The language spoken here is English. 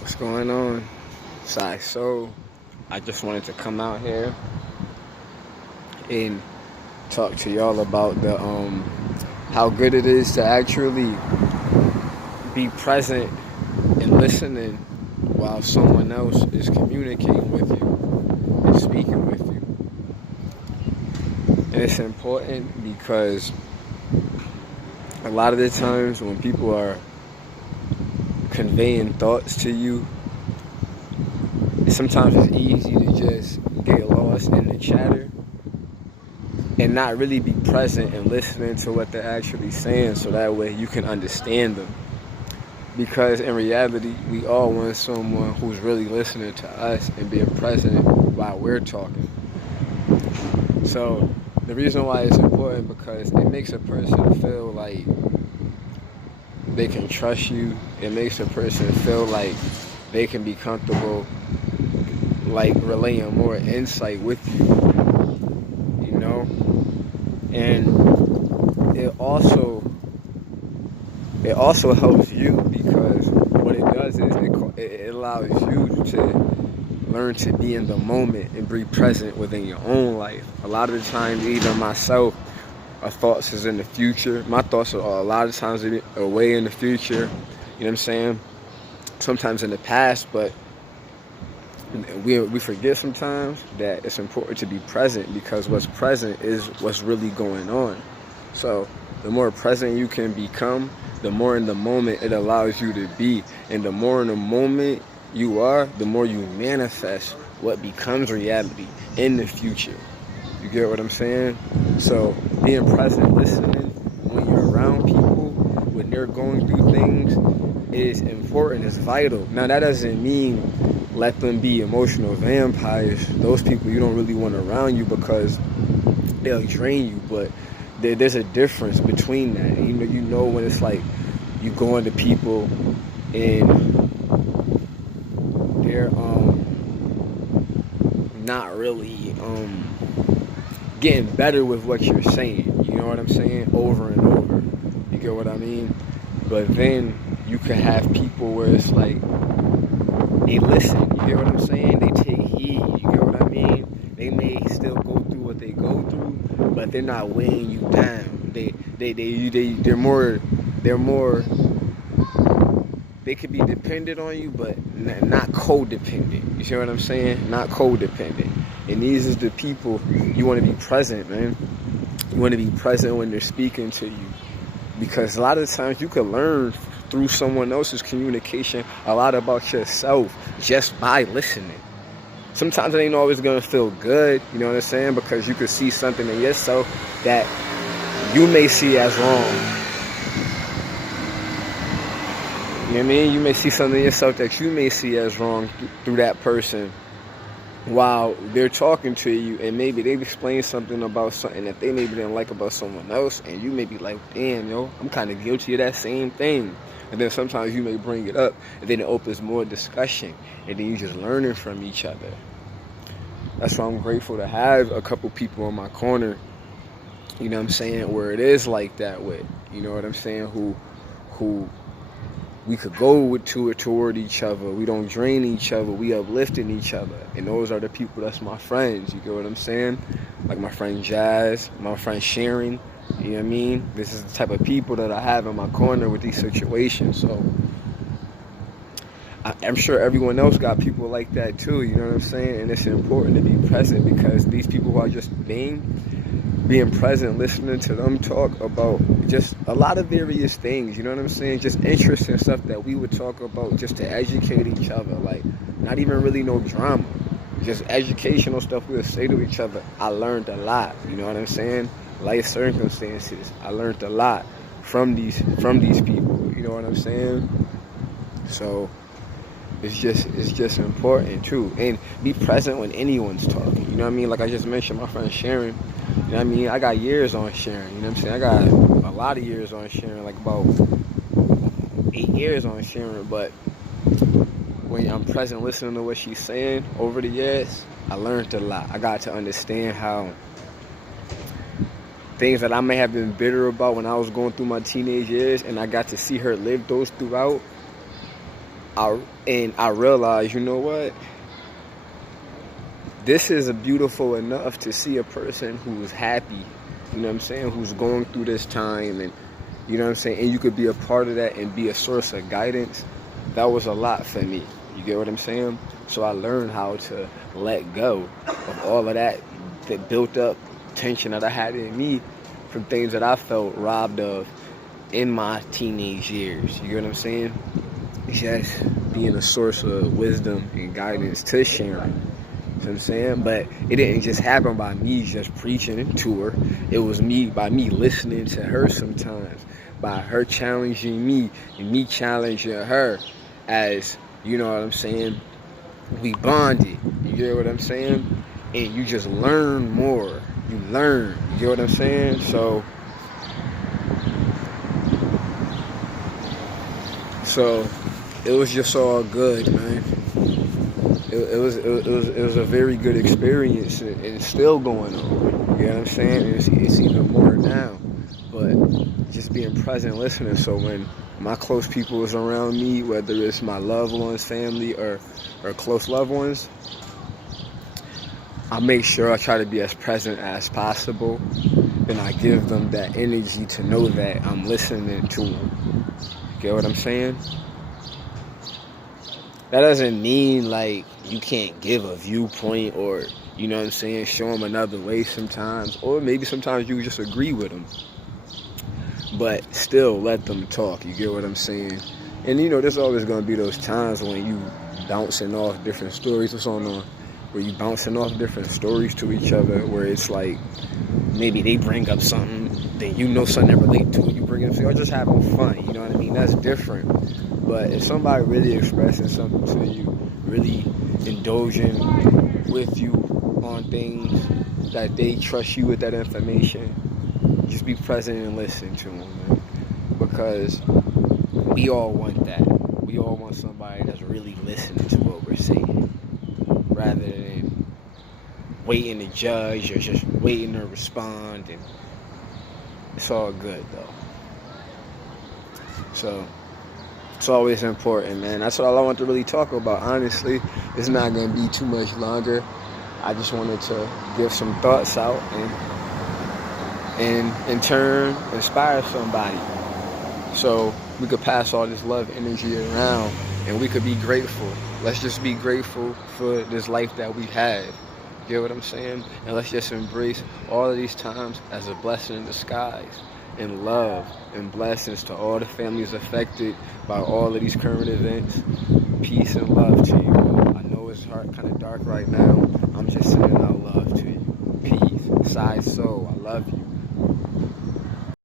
What's going on? So I just wanted to come out here and talk to y'all about the how good it is to actually be present and listening while someone else is communicating with you and speaking with you. And it's important because a lot of the times when people are conveying thoughts to you, sometimes it's easy to just get lost in the chatter and not really be present and listening to what they're actually saying so that way you can understand them. Because in reality, we all want someone who's really listening to us and being present while we're talking. So the reason why it's important because it makes a person feel like they can trust you. It makes a person feel like they can be comfortable, like relaying more insight with you, you know. And it also helps you because what it does is it allows you to learn to be in the moment and be present within your own life. A lot of the times, even myself, our thoughts is in the future. My thoughts are a lot of times are way in the future. You know what I'm saying? Sometimes in the past, but we forget sometimes that it's important to be present because what's present is what's really going on. So the more present you can become, the more in the moment it allows you to be. And the more in the moment you are, the more you manifest what becomes reality in the future. You get what I'm saying? So being present, listening when you're around people, when they're going through things is important, is vital. Now that doesn't mean let them be emotional vampires. Those people you don't really want around you because they'll drain you, but there's a difference between that. And you know when it's like you go into people and they're not really getting better with what you're saying. You know what I'm saying? Over and over. You get what I mean? But then you could have people where it's like they listen. You get what I'm saying? They take heed. You get what I mean? They may still go through what they go through, but they're not weighing you down. They're more they could be dependent on you, but not codependent. You see what I'm saying? Not codependent. And these is the people you want to be present, man. You want to be present when they're speaking to you. Because a lot of times you can learn through someone else's communication a lot about yourself just by listening. Sometimes it ain't always going to feel good, you know what I'm saying? Because you could see something in yourself that you may see as wrong. You know what I mean? You may see something in yourself that you may see as wrong through that person while they're talking to you, and maybe they've explained something about something that they maybe didn't like about someone else, and you may be like, damn, yo, I'm kind of guilty of that same thing. And then sometimes you may bring it up, and then it opens more discussion, and then you're just learning from each other. That's why I'm grateful to have a couple people in my corner, you know what I'm saying, where it is like that with, you know what I'm saying, who we could go toward each other. We don't drain each other. We uplifting each other. And those are the people that's my friends. You get what I'm saying? Like my friend Jazz, my friend Sharon. You know what I mean? This is the type of people that I have in my corner with these situations. So I'm sure everyone else got people like that too. You know what I'm saying? And it's important to be present because these people who I just named, being present, listening to them talk about just a lot of various things, you know what I'm saying? Just interesting stuff that we would talk about just to educate each other. Like, not even really no drama. Just educational stuff we would say to each other. I learned a lot, you know what I'm saying? Life circumstances. I learned a lot from these people, you know what I'm saying? So it's just important too. And be present when anyone's talking. You know what I mean? Like I just mentioned my friend Sharon. You know what I mean? I got years on Sharon. You know what I'm saying? I got a lot of years on Sharon, like about 8 years on Sharon. But when I'm present listening to what she's saying over the years, I learned a lot. I got to understand how things that I may have been bitter about when I was going through my teenage years, and I got to see her live those throughout. I realized, you know what? This is a beautiful enough to see a person who's happy, you know what I'm saying, who's going through this time, and you know what I'm saying, and you could be a part of that and be a source of guidance. That was a lot for me. You get what I'm saying? So I learned how to let go of all of that built up tension that I had in me from things that I felt robbed of in my teenage years. You get what I'm saying? Just being a source of wisdom and guidance to Sharon. You know what I'm saying? But it didn't just happen by me just preaching to her. It was by me listening to her sometimes, by her challenging me and me challenging her, as, you know what I'm saying, we bonded. You get what I'm saying? And you just learn more. You learn. You get what I'm saying? So it was just all good, man. It was a very good experience, and it's still going on. You know what I'm saying? It's even more now. But just being present, listening. So when my close people is around me, whether it's my loved ones, family, or close loved ones, I make sure I try to be as present as possible, and I give them that energy to know that I'm listening to them. Get what I'm saying? That doesn't mean like you can't give a viewpoint, or, you know what I'm saying, show them another way sometimes, or maybe sometimes you just agree with them, but still let them talk. You get what I'm saying? And you know, there's always going to be those times when you bouncing off different stories. What's going on? Where you bouncing off different stories to each other, where it's like maybe they bring up something, then you know something that relate to it, you bring it up, so you're just having fun, you know what I mean? That's different. But if somebody really expressing something to you, really indulging with you on things that they trust you with that information, just be present and listen to them, man. Because we all want that. We all want somebody that's really listening to what we're saying, rather than waiting to judge or just waiting to respond. And it's all good though. So it's always important, man. That's all I want to really talk about. Honestly, it's not going to be too much longer. I just wanted to give some thoughts out and in turn inspire somebody, so we could pass all this love energy around, and we could be grateful. Let's just be grateful for this life that we have. You know what I'm saying? And let's just embrace all of these times as a blessing in disguise, and love and blessings to all the families affected by all of these current events. Peace and love to you. I know it's kind of dark right now. I'm just sending out love to you. Peace. Side soul, I love you.